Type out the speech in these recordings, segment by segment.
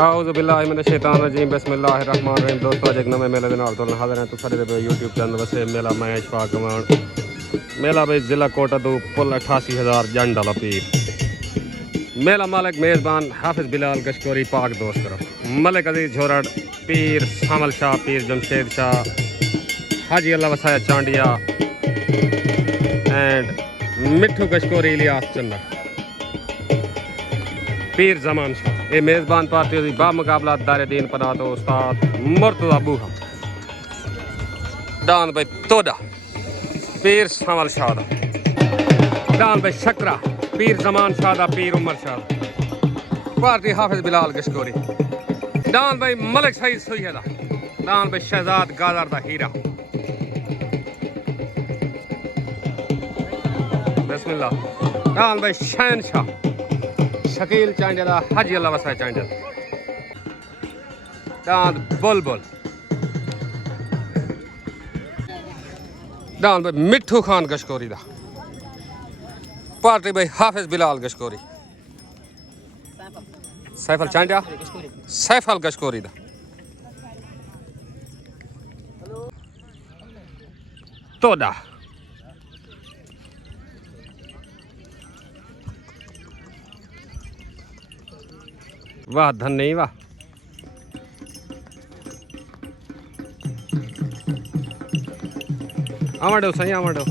आऊज़ु बिल्लाहि मिनश शैतानिर रजीम बिस्मिल्लाहिर रहमानिर रहीम। दोस्तों आज एक नवे मेले दे नाल तुहाडे हाज़िर हैं तो सारे दे यूट्यूब चैनल वसे मेला मैं इशफाक गवान मेला भाई जिला कोटा तो पुल 88,000 जंड वाला पीर मेला मालिक मेज़बान हाफिज़ बिलाल गशकोरी पाक दोस्त करो मलिक अजीज झोरड़ पीर सामल शाह पीर जमशेद शाह हाजी अल्लाह वसाया चांडिया एंड मिठू गशकोरी इलियास चंदा पीर जमान शाह ये मेज़बान पार्टी बा मुकाबला दारे दीन पना तो उस्ताद मुर्तज़ा बूहा डान भाई तोदा पीर सामल शाह डान भाई शकरा पीर जमान शाह पीर उमर शाह पार्टी हाफिज़ बिलाल गशकोरी डान भाई मलिक सईद सुयदा डान भाई शहजाद गादर दा हीरा बिस्मिल्लाह डान भाई शहन शाह शकील चांडिया हाजी अल्लाह वसाया चांडिया डांद बुलबुल डांद भाई मिठू खान गशकोरी दा पार्टी भाई हाफिज़ बिलाल गशकोरी सैफल चांडिया सैफल गशकोरी दा तोड़ा वाह धन नहीं वाह आवाडो सही आवाडो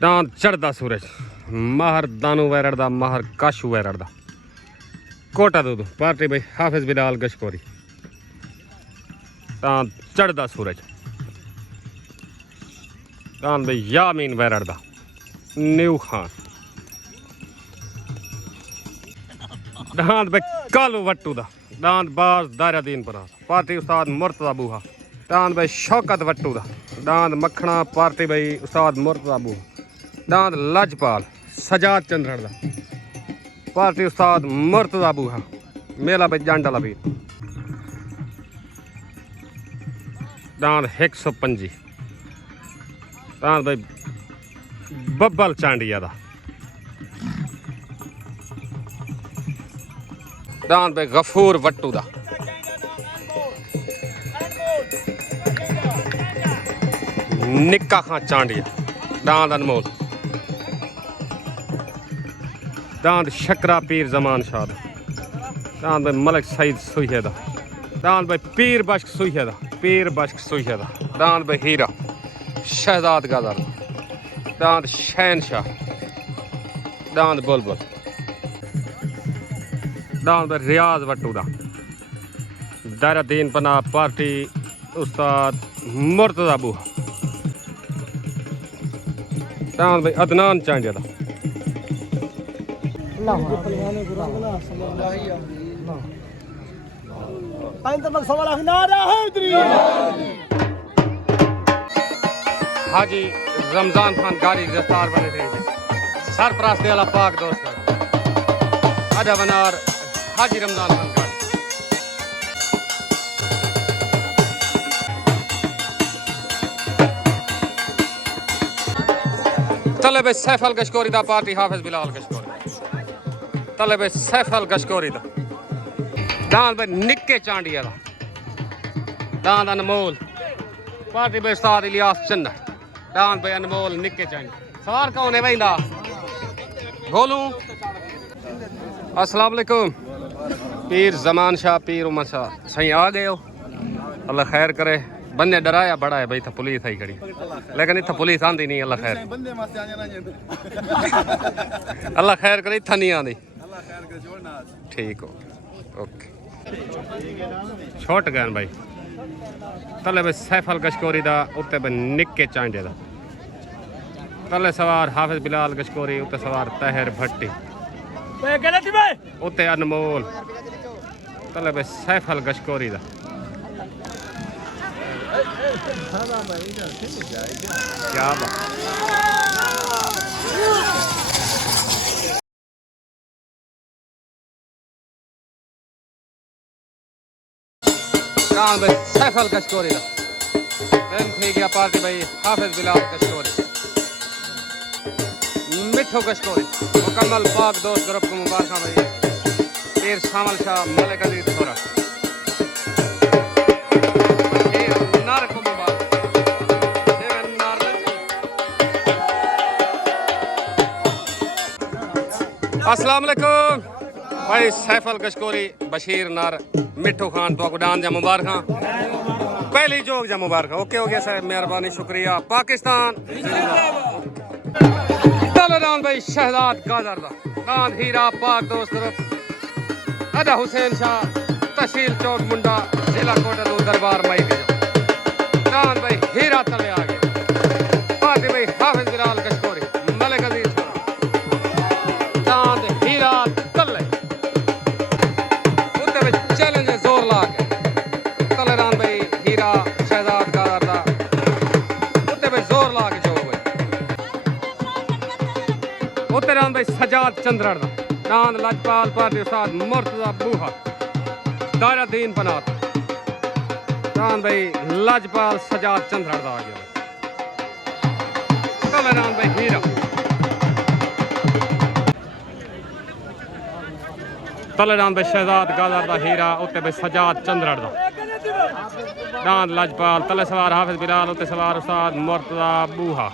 दांत चढ़दा सूरज महर दानू वैरड़ दा महर काशू वैरड़ दा कोटा दूध पार्टी भाई हाफिज़ बिलाल गशकोरी दांत चढ़दा सूरज दांत भाई यामीन वैरड़ दा न्यू खान दांत भाई कालू वट्टू दा दांत बाज दारा दीन परा पार्टी उस्ताद मुर्तज़ा बूहा दांत भाई शौकत वट्टू दा दांत मखना पार्टी भाई उस्ताद मुर्तज़ा बूहा दांत लजपाल सजाद चंद्रड़ दा पार्टी उस्ताद मुर्तज़ा बूहा मेला भाई जंड वाला भी दांत 125 दांत भाई बब्बल चांडिया दा दांत भाई गफूर वट्टू दा निक्का खां चांडिया दांत अनमोल दांत शकरा पीर जमान शाह दांत भाई मलिक सईद सुयदा दांत भाई पीर बश्क सुयदा पीर बश्क सुयदा दांत भाई हीरा शहजाद गादर दांत शहन शाह दांत बुलबुल दांत भाई रियाज वट्टू दा दारा दीन पना पार्टी उस्ताद मुर्तज़ा बूहा दांत भाई अदनान चांडिया दा हाजी रमजान खान गाड़ी गिरफ्तार बने थे सरपरास्ते वाला पाक दोस्त अदा बनार हाजी रमजान खान गाड़ी तलब सैफल गशकोरी दा पार्टी हाफिज़ बिलाल गशकोरी तलब सैफल गशकोरी दा दांत भाई निक्के चांडिया दा दांत अनमोल पार्टी भाई उस्ताद इलियास चंदा दांत भाई अनमोल निक्के चांडिया सवार कौन है भाई दा बोलूं अस्सलाम वालेकुम पीर जमान शाह पीर उमर शाह सही आ गए हो अल्लाह खैर करे बंदे डराया बड़ा है भाई था पुलिस आई खड़ी लेकिन इतना पुलिस आंदी नहीं अल्लाह खैर अल्लाह खैर करे इतना नहीं आंदी ठीक हो ओके छोट गए भाई तले भाई सैफल गशकोरी दा उत्ते भाई निक्के चांडे दा तले सवार हाफिज़ बिलाल गशकोरी उत्ते सवार तहर भट्टी उत्ते अनमोल तले भाई सैफल गशकोरी दा क्या बात सैफल गशकोरी दा थी गया पार्टी भाई हाफिज़ बिलाल गशकोरी मिठो गश्कोरी मुकम्मल पाक दोस्त ग्रुप को मुबारक भाई पीर शामल शाह मलिक अजीज छोरा नर को मुबारक अस्सलाम वालेकुम भाई सैफल गश्कोरी बशीर नार मिठू खान तो डान जा मुबारक पहली जोग जा मुबारक ओके हो गया साहब मेहरबानी शुक्रिया पाकिस्तान तलरान भाई शहजाद गाजर दान हीरा पाक दोस्त अदा हुसैन शाह तहसील चौक मुंडा जिला कोटा दो दरबार मई दान भाई हीरा तले आ गया पार्टी भाई हाफिज बिलाल गश्कोरी मलिक अजीज दान हीरा तले उत्ते में चैलेंज जोर ला के तलरान भाई हीरा शहजाद गाजर दा उत्ते में जोर ला के जो भाई उत्ते रान भाई सजाद चंद्रड़ दा दान लजपाल पार्टी उस्ताद मुर्तजा बूहा दायरा दीन पनात दान भाई लजपाल सजाद चंद्रड़ दा आ गया तलरान भाई हीरा तलरान भाई शहजाद गाजर दा हीरा उत्ते भाई सजाद चंद्रड़ दा दान लजपाल तले सवार हाफिज बिलाल उत्ते सवार उस्ताद मुर्तजा बूहा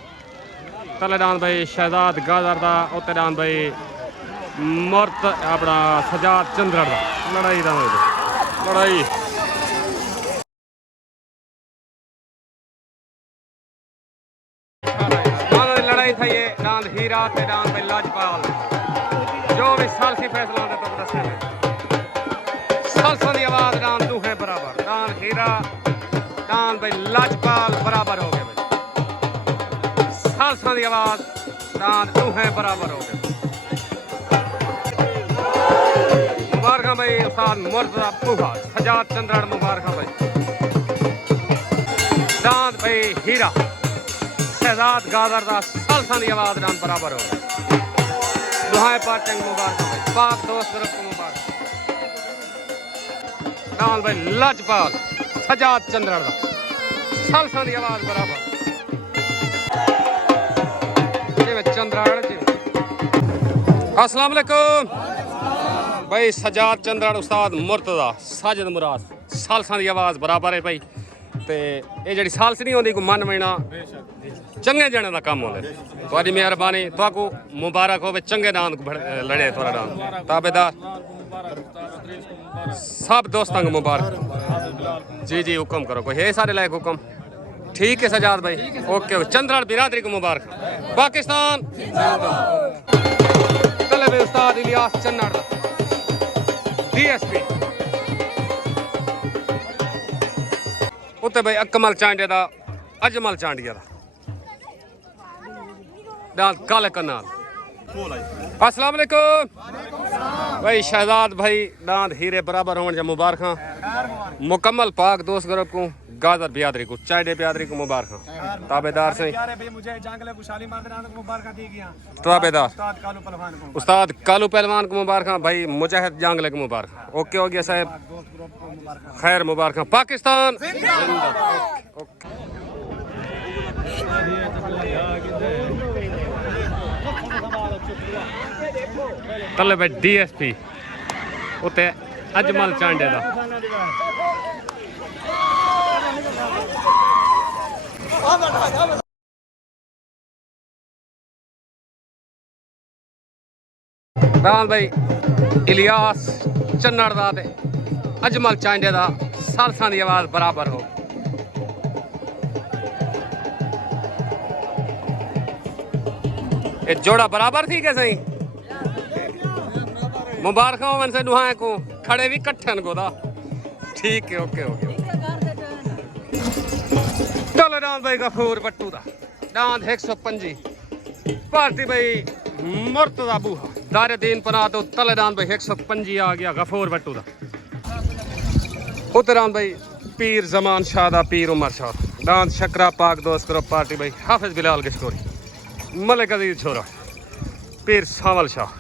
तलेदान भाई शहजाद गाजर दा उत्ते दान भाई मुर्त अपना सजाद चंद्रड़ दा लड़ाई दा लड़ाई लड़ाई था ये दान हीरा ते दान भाई लजपाल जो भी सालसी फैसला दे तो दसे सालसा दी आवाज दान दूहे बराबर दान हीरा दान भाई लजपाल बराबर हो गए भाई सालसा की आवाज दान दूहे बराबर हो गए मुबारक भाई उस्ताद मुर्तजा बूहा सजाद चंद्रड़ मुबारक भाई दान भाई हीरा शहजाद गाजर दा सालसा की आवाज दान बराबर हो गए दुहाए पार्टी मुबारक भाई पाक दोस्त ग्रुप को मुबारक दान भाई लजपाल सजाद चंद्रड़ दा सालसा की आवाज बराबर अस्सलाम वालेकुम भाई सजाद चंद्रड़ उस्ताद मुर्तजा साजिद मुराद सालसा की आवाज़ बराबर है भाई ते ये जी सालस नहीं होती कोई मन महीना चंगे जने का काम होंगे थोड़ी मेहरबानी तो मुबारक हो चंगे दान लड़े थोड़ा दान ताबेदार सब दोस्तों को मुबारक जी जी हुक्म करो कोई है सारे लायक हुक्म ठीक है सजाद भाई ओके चंद्रड़ बिरादरी को मुबारक पाकिस्तान तले भाई उस्ताद इलियास चन्नड़ डीएसपी उत्ते भाई अकमल चांडे दा अजमल चांडिया दा काले कनाल अस्सलाम वालेकुम भाई शहजाद भाई दांत हीरे बराबर होने जा मुबारक मुकम्मल पाक दोस्त ग्रुप को गाजर बियादरी को चाइडे बियादरी को मुबारक ताबेदार से ताबेदार उस्ताद कालू पहलवान को मुबारक भाई मुजाहिद जांगले को मुबारक ओके हो गया साहब खैर मुबारक पाकिस्तान तले भाई डीएसपी उत्ते अजमल चांडे दा दान भाई इलियास चन्नड़ दा ते अजमल चांडे दा सालसा की आवाज बराबर हो ये जोड़ा बराबर थी क्या सही मुबारक हो मन से दुहाए को खड़े भी कट्ठन को दा ठीक है ओके हो गया चलो दान भाई गफूर बट्टू दा दान 125 भारती भाई मुर्तजा बूहा दारे दीन पना तो तले दान भाई 125 आ गया गफूर बट्टू दा उतरान भाई पीर जमान शाह दा पीर उमर शाह दान शकरा पाक दोस्त करो पार्टी भाई हाफिज बिलाल गश्कोरी मलिक अजीज छोरा पीर सावल शाह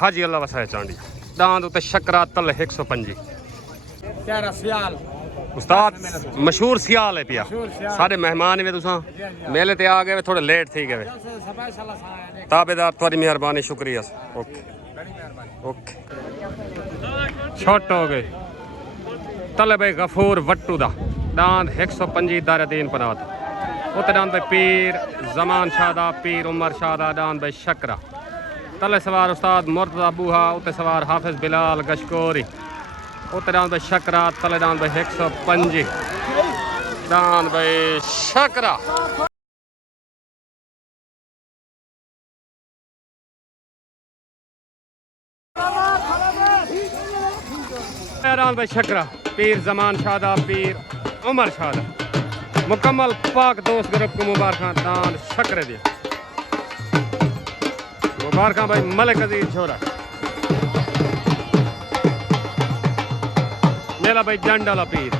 हाजी अल्लाह वसाए चांडी दांद उत्ते शकरा तल 125 प्यारा सियाल उस्ताद मशहूर सियाल है पिया सारे मेहमान वे तुसा मेले ते आ गए थोड़े लेट थी गए ताबेदार थोड़ी मेहरबानी शुक्रिया ओके ओके छोट हो गए तले भाई गफूर वट्टू दा दांद 125 दारे दीन पनात उत दांद भाई पीर जमान शादा पीर उमर शादा दांद भाई शकरा तले सवार उस्ताद मुर्तजा बूहा उते सवार हाफिज बिलाल गशकोरी उते दांद भाई शकरा तले दांद भाई 125 दांद भाई शकरा दांद भाई शकरा पीर जमान शादा पीर उमर शादा मुकम्मल पाक दोस्त ग्रुप को मुबारक दान शकरे दिया मुबारक भाई मलिक अजीज छोरा मेला भाई जंडाला पीर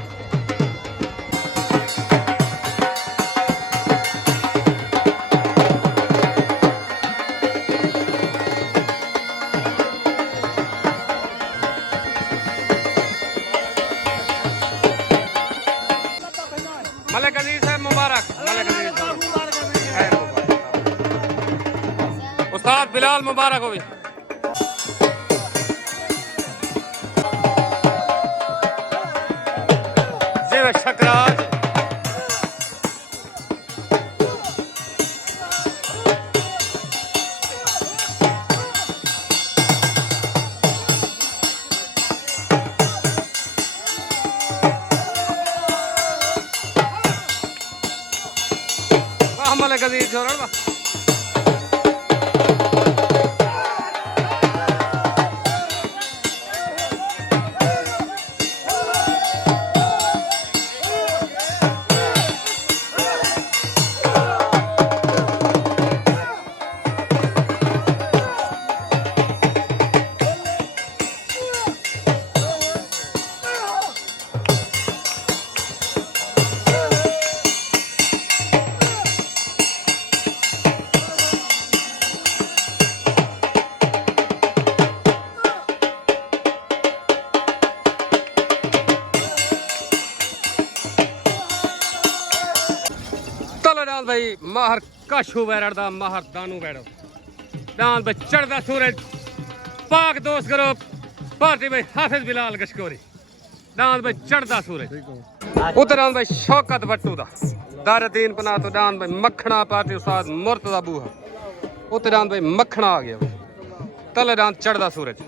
मलिक अजीज है मुबारक मलिक अजीज उस्ताद बिलाल मुबारक हो शकराज मलिक अजीज छोड़ भाई माहर काशू वैरड़ दा माहर दानू वैड़ो दान भाई चढ़दा सूरज पाक दोस्त करो पार्टी भाई हाफिज बिलाल गशकोरी दान भाई चढ़दा सूरज उतरान भाई शौकत वट्टू दा दारदीन पना तो दान भाई मखना पार्टी उस्ताद मुर्तजा बूहा उतरान भाई मखना आ गया तले दान चढ़दा सूरज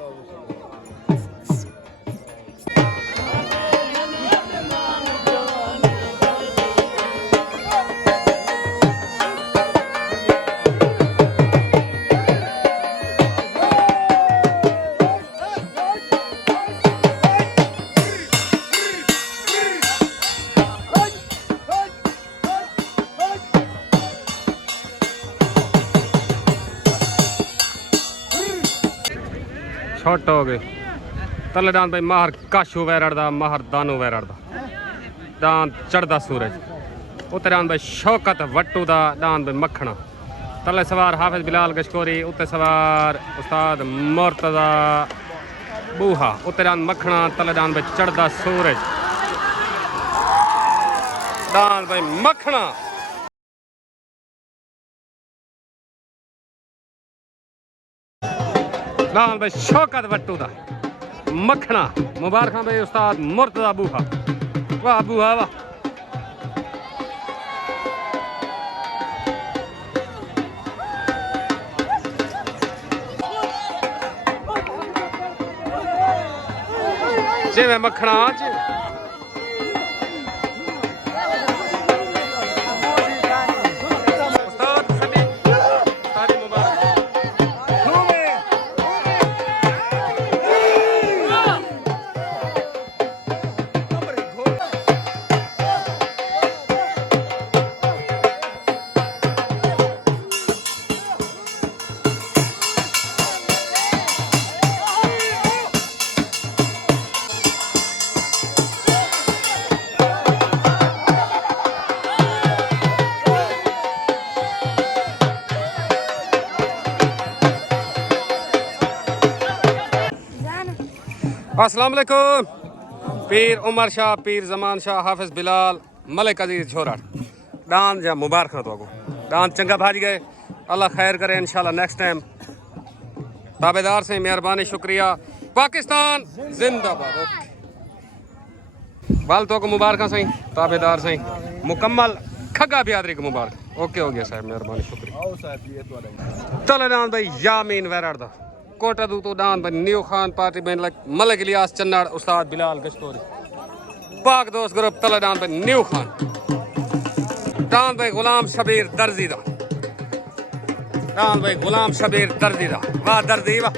छोट हो गए तले दान भाई माहर काशू वैरड़ दा माहर दानू वैरड़ दा दान चढ़दा सूरज उते दान भाई शौकत वट्टू दा दान भाई मखना तले सवार हाफिज बिलाल गशकोरी उते सवार उस्ताद मुर्तजा बूहा उते दान मखना तले दान भाई चढ़दा सूरज दान भाई मखना दान भाई शौकत वट्टू दा मखना मुबारक भाई उस्ताद मुर्तजा बूहा वाह बूहा वाह जिवें मखना अस्सलाम वालेकुम पीर उमर शाह, पीर जमान शाह, हाफिज बिलाल, मलिक अजीज झोरड़ डांद जा मुबारक तो डांद चंगा भाज गए। अल्लाह खैर करे इंशाल्लाह नेक्स्ट टाइम। ताबेदार से मेहरबानी शुक्रिया। पाकिस्तान जिंदाबाद। बाल तो को मुबारक सही ताबेदार सही मुकम्मल खगा बियादरी को मुबारक। ओके हो गया साहब मेहरबानी शुक्रिया। तले डांद भाई यामीन वैराड दा कोटा दू तो डांद भाई न्यू खान पार्टी बेन मलिक इलियास चन्नाड़ उस्ताद बिलाल गश्तोरी पाक दोस्त ग्रुप तले डांद भाई न्यू खान डांद भाई गुलाम शबीर दर्जी दा डांद भाई गुलाम शबीर दर्जी दा वाह दर्जी वाह।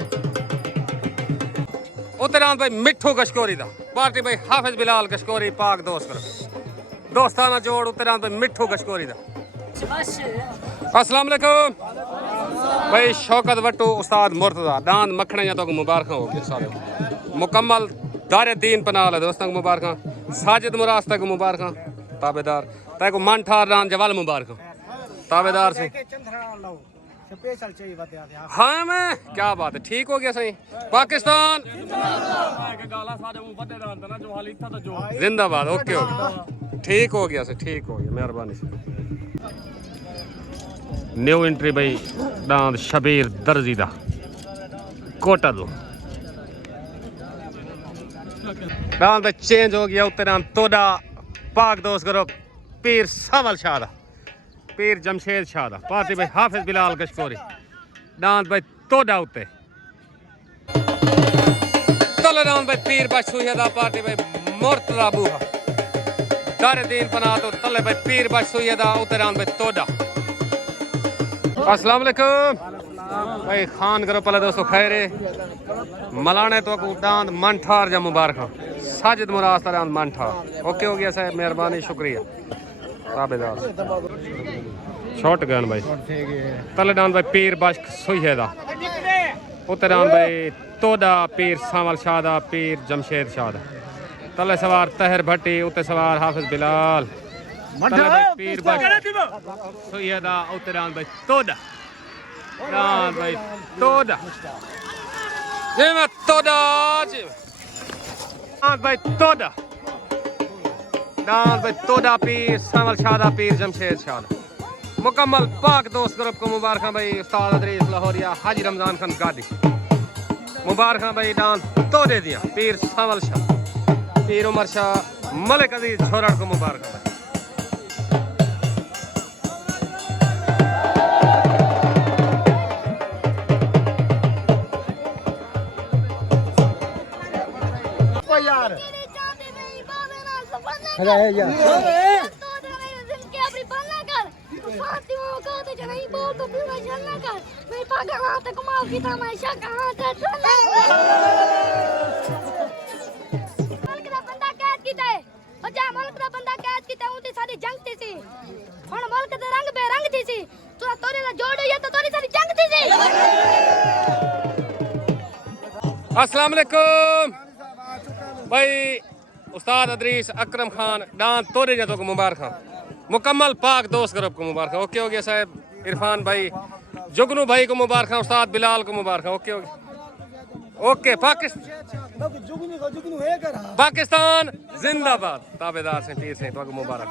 उते डांद भाई मिठू गश्कोरी दा पार्टी भाई हाफिज बिलाल गश्कोरी पाक दोस्त ग्रुप दोस्ताना जोड़ उते डांद भाई मिठू गश्कोरी दा। अस्सलाम वालेकुम भाई शौकत वट्टू उस्ताद मुर्तजा दान मखने या तो मुबारक हो गया सारे मुकम्मल दारे दीन पनाल दोस्तों को मुबारक। साजिद मुरास्ता को मुबारक। ताबेदार तय को मन ठार रान जवाल मुबारक ताबेदार से। हाँ मैं क्या बात है ठीक हो गया सही। पाकिस्तान जिंदाबाद। ओके हो ठीक हो गया सही ठीक हो गया मेहरबानी से। न्यू एंट्री भाई दांद शबीर दर्जी दा कोटा दो दांद चेंज हो गया उत्ते नाम तोड़ा पाक दोस्त करो पीर सावल शाह दा पीर जमशेद शाह दा पार्टी भाई हाफिज बिलाल गश्कोरी दांद भाई तोड़ा उत्ते तले दांद भाई पीर बशूया दा पार्टी भाई मुर्तजा बूहा दारे दीन पना तो तले भाई पीर बशूया दा उत्ते दांद भाई तोड़ा। अस्सलाम वालेकुम भाई खान करो पहले दोस्तों खैरे मलाने तो डांद मन ठार जा मुबारक। साजिद मुरास्ता डांद मन ठार ओके हो गया साहब मेहरबानी शुक्रिया। ताबेदार शॉट गन भाई तले डांद भाई पीर बश्क सुहेदा उते डांद भाई तोड़ा पीर सावल शाह दा पीर जमशेद शाह दा तले सवार तहर भट्टी उते सवार हाफिज बिलाल पीर सुयदा उतरान भाई तोड़ा डांद भाई तोड़ा जी मैं तोड़ा जी डांद भाई तोड़ा डांद भाई तोड़ा पीर सावल शाह पीर जमशेद शाह मुकम्मल पाक दोस्त ग्रुप को मुबारक भाई। उस्ताद अदरीस लाहौरिया हाजी रमजान खान गादी मुबारक भाई डांद तोड़े दिया पीर सावल शाह पीर उमर शाह मलिक अजीज झोरड़ को मुबारक भाई। अस्सलाम वालेकुम भाई उस्ताद अदरीस अकरम खान डांद तोरे जातों को मुबारक मुकम्मल पाक दोस्त ग्रुप को मुबारक। ओके हो गया साहब इरफान भाई जुगनू भाई को मुबारक उस्ताद बिलाल को मुबारक। ओके हो गया ओके पाकिस्तान जिंदाबाद। ताबेदार से पीर से तो मुबारक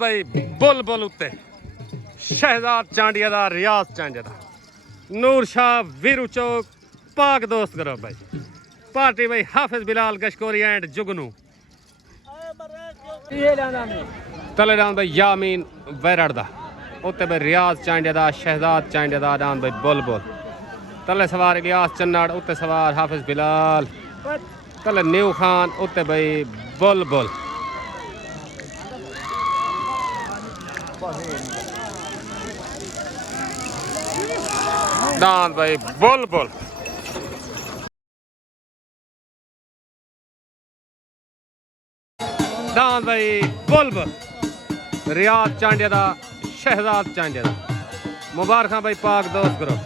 भाई बुल बुल उत्ते शहजाद चांडिया दा रियाज चांडिया दा नूर शाह वीरू चौक पाक दोस्त ग्रुप भाई पार्टी भाई हाफिज बिलाल गश्कोरी एंड जुगनू तले डांद भाई यामीन वैराड दा उत्ते भाई रियाज चांडिया दा शहजाद चांडिया दा डांद भाई बुलबुल तले सवार इलियास चन्नाड़ उत्ते सवार हाफिज बिलाल तले न्यू खान उत्ते भाई बुलबुल डांद भाई बुलबुल डांद भाई बुलबुल रियाज चांडिया दा शहजाद चांडिया दा मुबारक भाई पाक दोस्त ग्रुप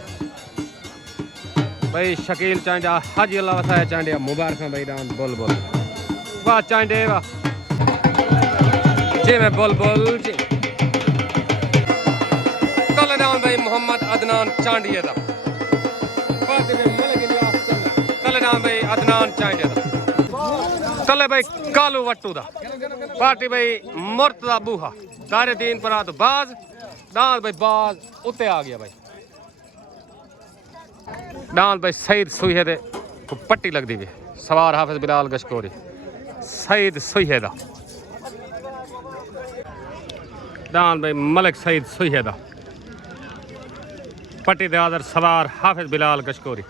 भाई शकील चांडिया हाजी अल्लाह वसाया चांडिया मुबारक भाई डांद बुलबुल वाह चांडे वाह जी मैं बुलबुल जी तले डांद भाई मोहम्मद अदनान चांडिया दा तले डांद भाई अदनान चांडिया दा तले भाई कालू वट्टू दा पार्टी भाई मुर्तदा बूहा दारे दीन पर तो बाज दांद भाई बाज उत्ते आ गया भाई दांद भाई सईद सुहे दे को पट्टी लगदी भी सवार हाफिज बिलाल गशकोरी सईद सुहे दा दांद भाई मलिक सईद सुहे दा पट्टी दे आदर सवार हाफिज बिलाल गशकोरी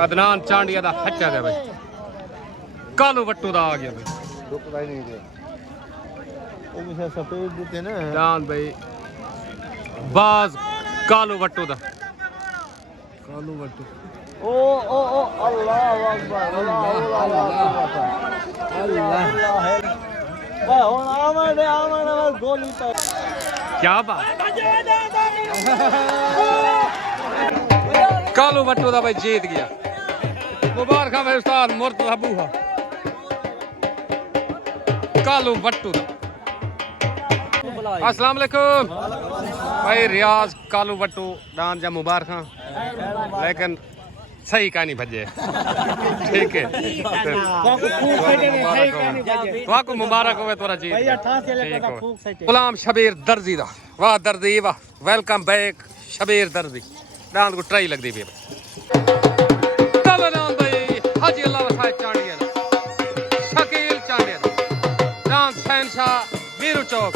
अदनान चांडिया दा हच्चा गया भाई कालू वट्टू दा आ गया भाई सफेद थे ना दांद भाई बाज कालू वट्टू दा कालू वट्टू ओ अल्लाह अकबर अल्लाह गोली पर क्या बात कालू वट्टू दा भाई जीत गया मुबारक भाई उस्ताद मुर्तजा बूहा कालू वट्टू दा अस्सलाम वालेकुम भाई रियाज कालू वट्टू दान जा मुबारक लेकिन सही कहानी भजे ठीक है वाको मुबारक होवे तोरा जीत गुलाम शबीर दर्जी दा वाह दर्जी वाह वेलकम बैक शबीर दर्जी दांद को ट्राई लगदी भी चलो दांद भाई हाजी अल्लाह वसाए चांडिया दा शकील चांडिया दा दांद शहनशाह वीरू चौक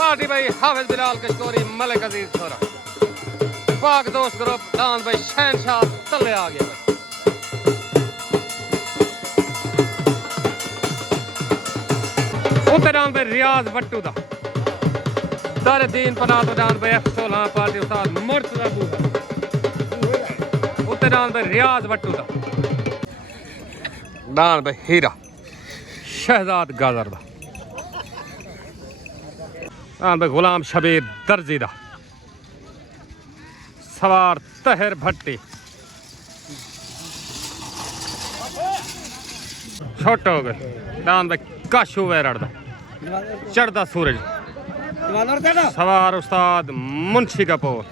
पार्टी भाई हाफिज बिलाल गशकोरी मलिक अजीज छोरा पाक दोस्त ग्रुप दांद भाई शहनशाह तले आ गया उत्ते दांद भाई रियाज वट्टू दा दारे दीन पनाह तो दांद भाई F16 पार्टी उस्ताद मुर्तजा बूहा उत्ते दांद भाई रियाज वट्टू दा दांद भाई हीरा शहजाद गाजर दा दांद भाई गुलाम शबीर दर्जी दा सवार तहर भट्टी छोट हो गए दांद भाई काशू वैरड़ दा चढ़दा सूरज सवार उस्ताद मुंशी कपूर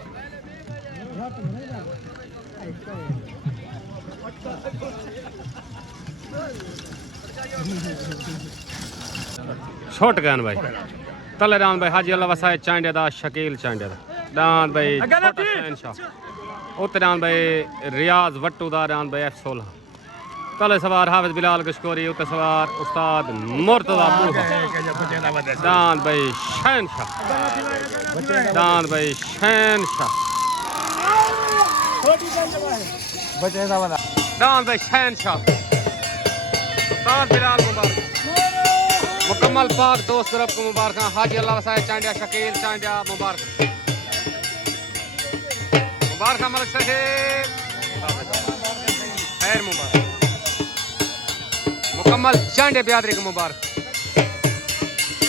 छोट गन भाई तले दांद भाई हाजी अल्लाह वसाए चांडिया दा शकील चांडिया दा दांद भाई शहनशाह उत्ते दांद भाई रियाज वट्टू दा दांद भाई F16 तले सवार हाफिज बिलाल गशकोरी उत्ते सवार उस्ताद मुर्तजा बूहा दांद भाई शहनशाह दांद भाई शहनशाह दांद भाई शहनशाह उस्ताद बिलाल मुबारक मुकम्मल पाक दोस्त ग्रुप को मुबारक हाजी अल्लाह वसाए चांडिया शकील चांडिया मुबारक मुबारक मलिक साहिब खैर मुबारक मुकम्मल चांडिया बियादरी को मुबारक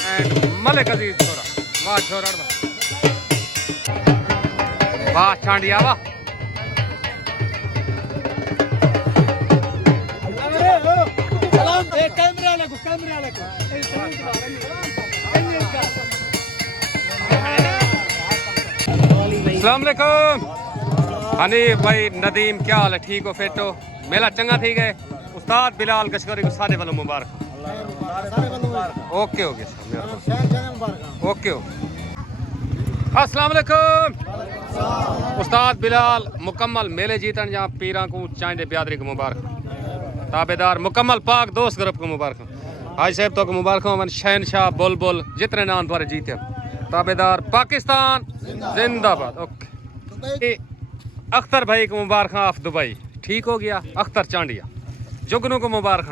एंड मलिक अजीज छोरा वाह छोरा वाह चांडिया वाह अस्सलाम वालेकुम हनीफ भाई नदीम क्या हाल है ठीक हो फिट हो मेला चंगा थी गए उस्ताद बिलाल गशकोरी को सारे वालों मुबारक ओके ओके ओके अस्सलाम वालेकुम उस्ताद बिलाल मुकम्मल मेले जीतन जहाँ पीरा को चांडे बियादरी को मुबारक ताबेदार मुकम्मल पाक दोस्त ग्रुप को मुबारक हाजी साहब तो मुबारक हो शहनशाह बुलबुल जितने नाम द्वारा जीते ताबेदार पाकिस्तान जिंदाबाद ओके अख्तर भाई को मुबारक ऑफ दुबई ठीक हो गया अख्तर चांडिया जुगनू को मुबारक